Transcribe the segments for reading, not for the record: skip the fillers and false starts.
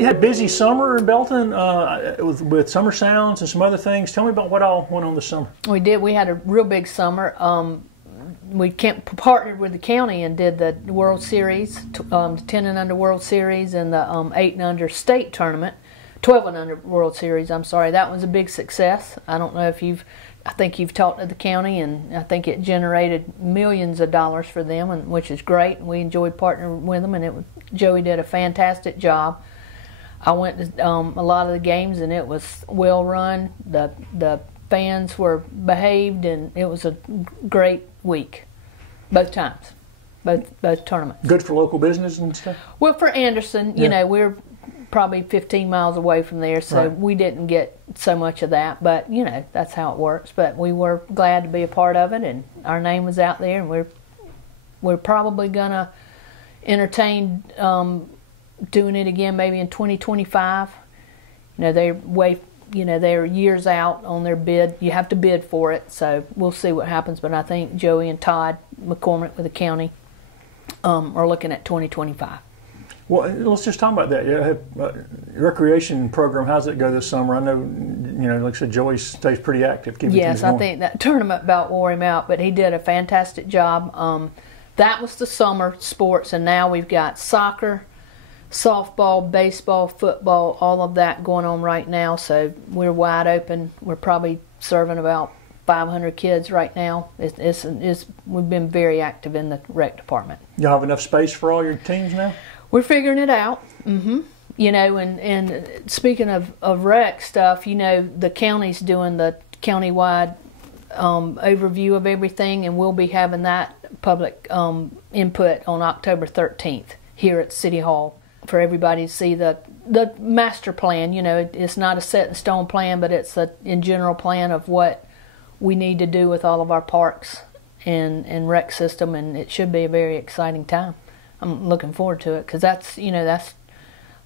You had a busy summer in Belton with summer sounds and some other things. Tell me about what all went on this summer. We did. We had a real big summer. We partnered with the county and did the World Series, 10 and under World Series, and the 8 and under state tournament, 12 and under World Series. I'm sorry, that was a big success. I don't know if I think you've talked to the county, and I think it generated millions of dollars for them, which is great. We enjoyed partnering with them, and Joey did a fantastic job. I went to a lot of the games, and it was well run. The fans were behaved, and it was a great week, both times, both tournaments. Good for local business and stuff? Well, for Anderson, you know, we're probably 15 miles away from there, so we didn't get so much of that, but, you know, that's how it works. But we were glad to be a part of it, and our name was out there, and we're probably going to entertain doing it again maybe in 2025. You know, they're years out on their bid. You have to bid for it, so we'll see what happens. But I think Joey and Todd McCormick with the county are looking at 2025. Well, let's just talk about that. Recreation program, how's it go this summer? I know, you know, like I said, Joey stays pretty active. Yes, I think that tournament about wore him out, but he did a fantastic job. That was the summer sports, and now we've got soccer, softball, baseball, football, all of that going on right now, so we're wide open. We're probably serving about 500 kids right now. We've been very active in the rec department. Y'all have enough space for all your teams now? We're figuring it out. You know, and speaking of rec stuff, you know, the county's doing the countywide overview of everything, and we'll be having that public input on October 13th here at City Hall for everybody to see the master plan. You know, it's not a set in stone plan, but it's a in general plan of what we need to do with all of our parks and rec system, and it should be a very exciting time. I'm looking forward to it, because that's a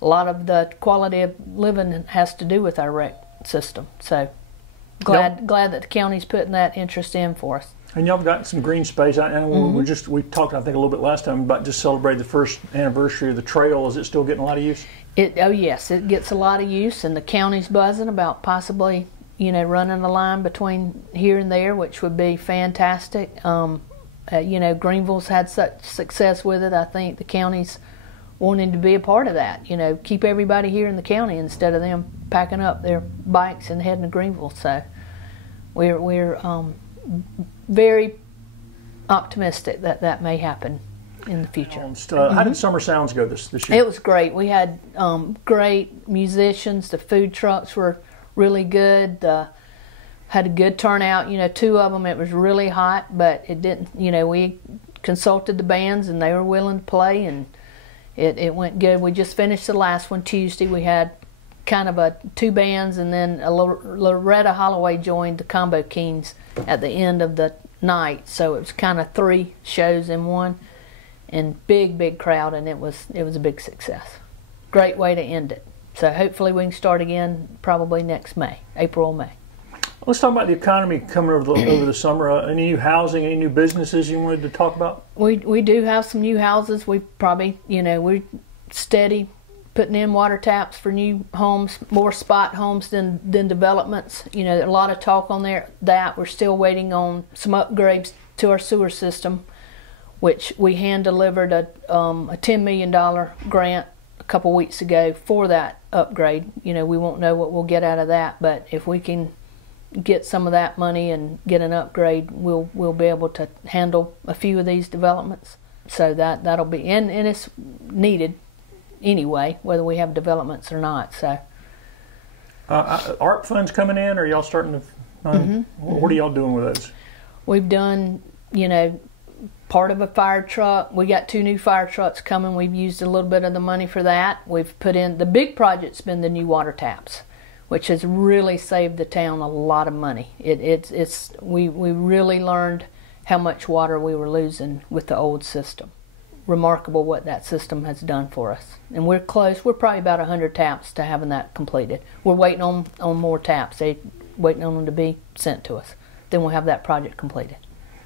lot of the quality of living has to do with our rec system. So glad that the county's putting that interest in for us. And y'all got some green space. We talked, I think, a little bit last time about just celebrating the first anniversary of the trail. Is it still getting a lot of use? Oh yes, it gets a lot of use, and the county's buzzing about possibly, you know, running a line between here and there, which would be fantastic. You know, Greenville's had such success with it. I think the county's wanting to be a part of that. You know, keep everybody here in the county instead of them packing up their bikes and heading to Greenville. So we're very optimistic that may happen in the future. How did Summer Sounds go this year? It was great. We had great musicians. The food trucks were really good. Had a good turnout. You know, 2 of them, it was really hot, but it didn't, you know, we consulted the bands and they were willing to play, and it went good. We just finished the last one Tuesday. We had kind of 2 bands, and then Loretta Holloway joined the Combo Kings at the end of the night, so it was kind of 3 shows in one, and big crowd, and it was a big success. Great way to end it. So hopefully we can start again probably next May, April, May. Let's talk about the economy coming over the summer. Any new housing, any new businesses you wanted to talk about? We do have some new houses. We probably, you know, we're steady putting in water taps for new homes, more spot homes than developments. You know, a lot of talk on that. We're still waiting on some upgrades to our sewer system, which we hand-delivered a $10 million grant a couple weeks ago for that upgrade. You know, we won't know what we'll get out of that, but if we can get some of that money and get an upgrade, we'll be able to handle a few of these developments. So that'll be, and it's needed anyway, whether we have developments or not. So ARP funds coming in, or are y'all starting to what are y'all doing with those? We've done, you know, part of a fire truck. We got 2 new fire trucks coming. We've used a little bit of the money for that. We've put in, the big project's been the new water taps, which has really saved the town a lot of money. We really learned how much water we were losing with the old system. Remarkable what that system has done for us. And we're close. We're probably about 100 taps to having that completed. We're waiting on more taps. They're waiting on them to be sent to us. Then we'll have that project completed.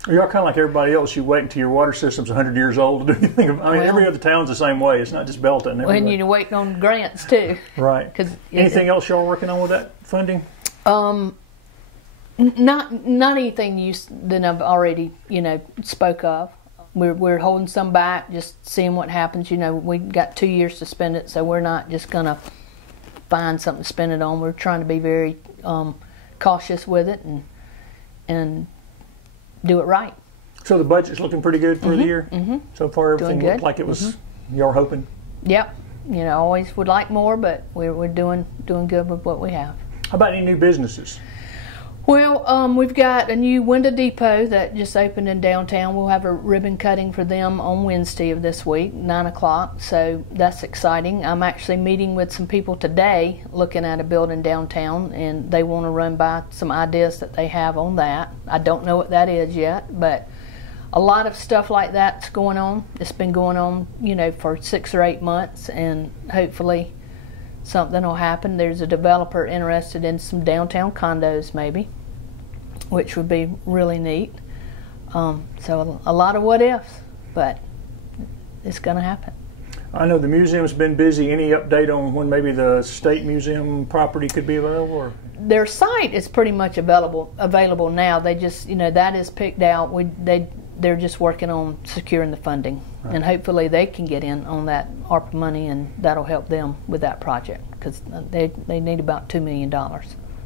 You're kind of like everybody else. You wait until your water system's 100 years old to do anything. I mean, every other town's the same way. It's not just Belton. When you're waiting on grants too. Right. Anything else y'all working on with that funding? Not anything that I've already spoke of. We're holding some back, just seeing what happens. We got 2 years to spend it, so we're not just gonna find something to spend it on. We're trying to be very cautious with it and do it right. So the budget's looking pretty good for the year? Mm-hmm. So far everything looked like it was y'all hoping? Yep. Always would like more, but we're doing good with what we have. How about any new businesses? Well, we've got a new window depot that just opened in downtown. We'll have a ribbon cutting for them on Wednesday of this week, 9 o'clock, so that's exciting. I'm actually meeting with some people today looking at a building downtown, and they want to run by some ideas that they have on that. I don't know what that is yet, but a lot of stuff like that's going on. It's been going on, for 6 or 8 months, and hopefully something will happen. There's a developer interested in some downtown condos maybe, which would be really neat. So a lot of what ifs, but it's going to happen. I know the museum's been busy. Any update on when maybe the State Museum property could be available? Or? Their site is pretty much available now. They just, that is picked out. They're just working on securing the funding. Right. And hopefully they can get in on that ARPA money, and that'll help them with that project, because they need about $2 million.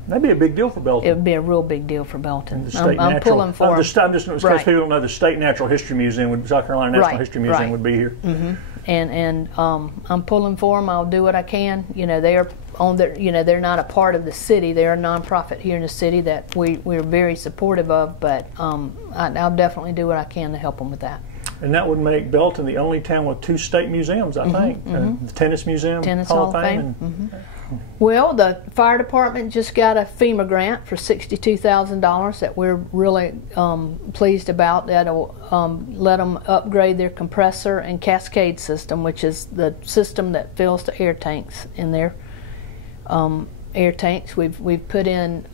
That'd be a big deal for Belton. It would be a real big deal for Belton. I'm pulling for them. Because people don't know, the State Natural History Museum, South Carolina National History Museum would be here. Mm-hmm. And I'm pulling for them. I'll do what I can. They are on their. They're not a part of the city. They're a nonprofit here in the city that we're very supportive of. But I'll definitely do what I can to help them with that. And that would make Belton the only town with 2 state museums, I think. Mm-hmm. The Tennis Museum, Hall of Fame. Well, the fire department just got a FEMA grant for $62,000 that we're really pleased about. That'll let them upgrade their compressor and cascade system, which is the system that fills the air tanks in their air tanks. We've put in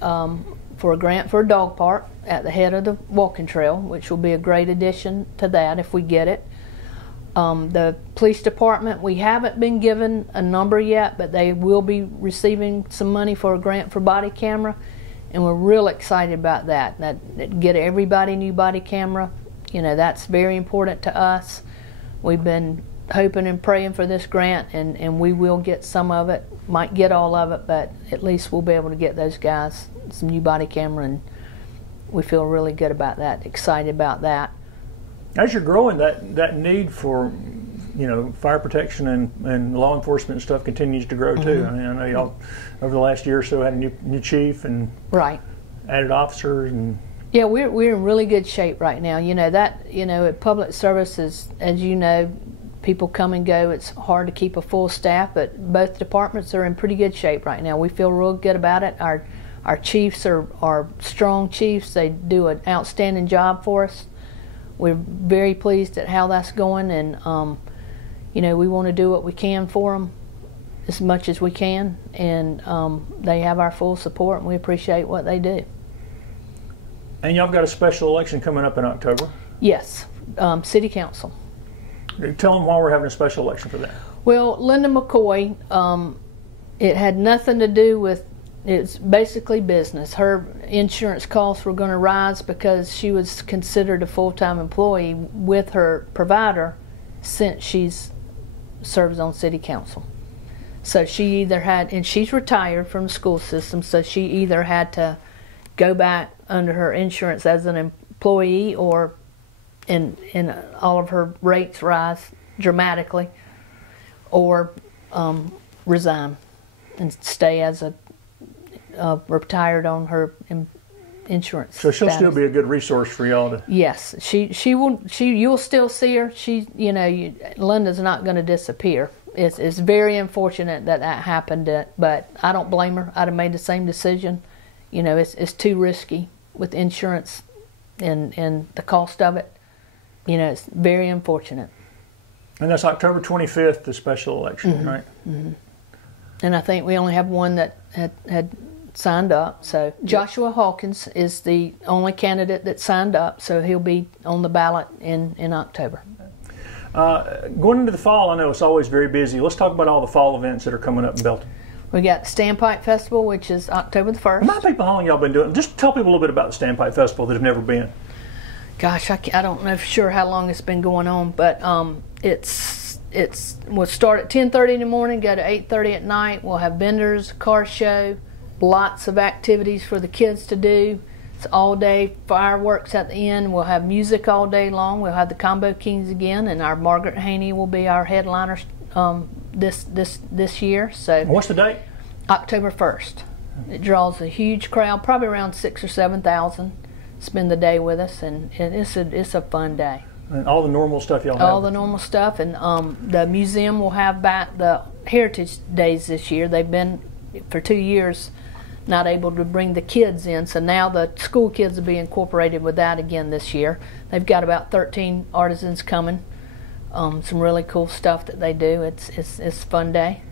for a grant for a dog park at the head of the walking trail, which will be a great addition to that if we get it. The police department, we haven't been given a number yet, but they will be receiving some money for a grant for body camera, and we're real excited about that. That get everybody a new body camera. That's very important to us. We've been hoping and praying for this grant, and we will get some of it. Might get all of it, but at least we'll be able to get those guys some new body camera, and we feel really good about that, excited about that. As you're growing, that need for fire protection and law enforcement and stuff continues to grow too. I mean, I know y'all over the last year or so had a new chief and added officers, and yeah, we're in really good shape right now. At public services, as you know, people come and go. It's hard to keep a full staff, but both departments are in pretty good shape right now. We feel real good about it. Our chiefs are strong chiefs. They do an outstanding job for us. We're very pleased at how that's going, and we want to do what we can for them as much as we can, and they have our full support, and we appreciate what they do. And y'all got a special election coming up in October? Yes, City Council. Tell them why we're having a special election for that. Well, Linda McCoy, it had nothing to do with, it's basically business. Her insurance costs were going to rise because she was considered a full-time employee with her provider since she's serves on city council. So she either had, and she's retired from the school system, so she either had to go back under her insurance as an employee, or in all of her rates rise dramatically, or resign and stay as a retired on her insurance. So she'll status. still be a good resource for y'all to. Yes, she will. You'll still see her. Linda's not going to disappear. It's very unfortunate that happened, but I don't blame her. I'd have made the same decision. It's too risky with insurance and the cost of it. It's very unfortunate. And that's October 25th, the special election, right? Mm-hmm. And I think we only have one that had signed up. So Joshua Hawkins is the only candidate that signed up, so he'll be on the ballot in October. Going into the fall, I know it's always very busy. Let's talk about all the fall events that are coming up in Belton. We got the Standpipe Festival, which is October the 1st. Remind people how long y'all been doing it. Just tell people a little bit about the Standpipe Festival that have never been. Gosh, I don't know for sure how long it's been going on, but we'll start at 10:30 in the morning, go to 8:30 at night. We'll have vendors, car show, lots of activities for the kids to do. It's all day fireworks at the end. We'll have music all day long. We'll have the Combo Kings again, and our Margaret Haney will be our headliner this year. So what's the date? October 1st. It draws a huge crowd, probably around 6,000 or 7,000. Spend the day with us, and it's a fun day. And all the normal stuff y'all have? All the normal stuff, and the museum will have back the Heritage Days this year. They've been, for 2 years, not able to bring the kids in, so now the school kids will be incorporated with that again this year. They've got about 13 artisans coming. Some really cool stuff that they do. It's a fun day.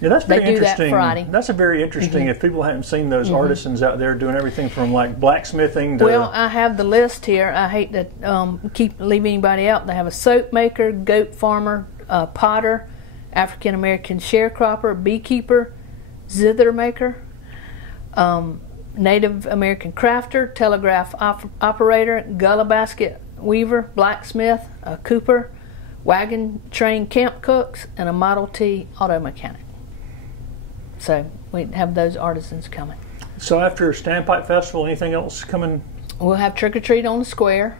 Yeah, that's very interesting. They do that Friday. That's a very interesting. If people haven't seen those artisans out there doing everything from like blacksmithing to. Well, I have the list here. I hate to leave anybody out. They have a soap maker, goat farmer, potter, African American sharecropper, beekeeper, zither maker, Native American crafter, telegraph operator, gullah basket weaver, blacksmith, a cooper, wagon train camp cooks, and a Model T auto mechanic. So we have those artisans coming. So after Standpipe Festival, anything else coming? We'll have Trick or Treat on the square,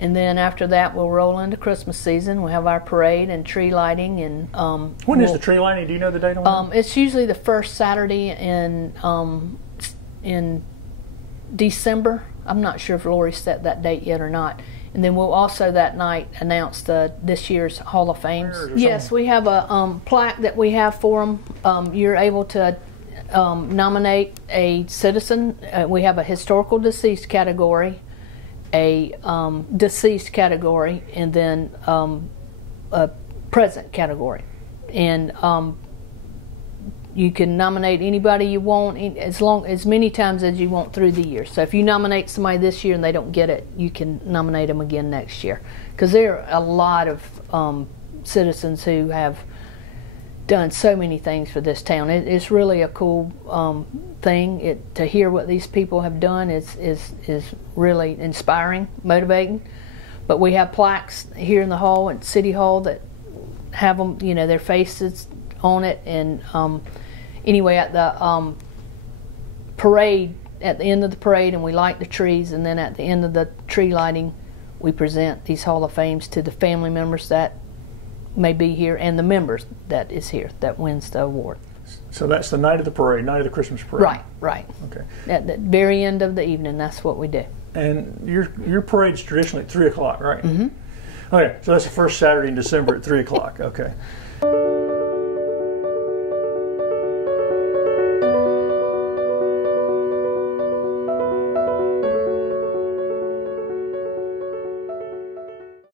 and then after that we'll roll into Christmas season. We'll have our parade and tree lighting. And when is the tree lighting? Do you know the date on that? It's usually the first Saturday in December. I'm not sure if Lori set that date yet or not. And then we'll also that night announce this year's Hall of Fames. Yes, we have a plaque that we have for them. You're able to nominate a citizen. We have a historical deceased category, a deceased category, and then a present category. And you can nominate anybody you want as many times as you want through the year. So if you nominate somebody this year and they don't get it, you can nominate them again next year. Because there are a lot of citizens who have done so many things for this town. It's really a cool thing. To hear what these people have done is really inspiring, motivating. But we have plaques here in the hall at City Hall that have them, their faces on it. And anyway, at the parade, at the end of the parade, and we light the trees, and then at the end of the tree lighting, we present these Hall of Fames to the family members that may be here and the members that is here that wins the award. So that's the night of the parade, night of the Christmas parade. Right. Okay. At the very end of the evening, that's what we do. And your parade's traditionally at 3 o'clock, right? Mm-hmm. Okay, so that's the first Saturday in December at 3 o'clock. Okay.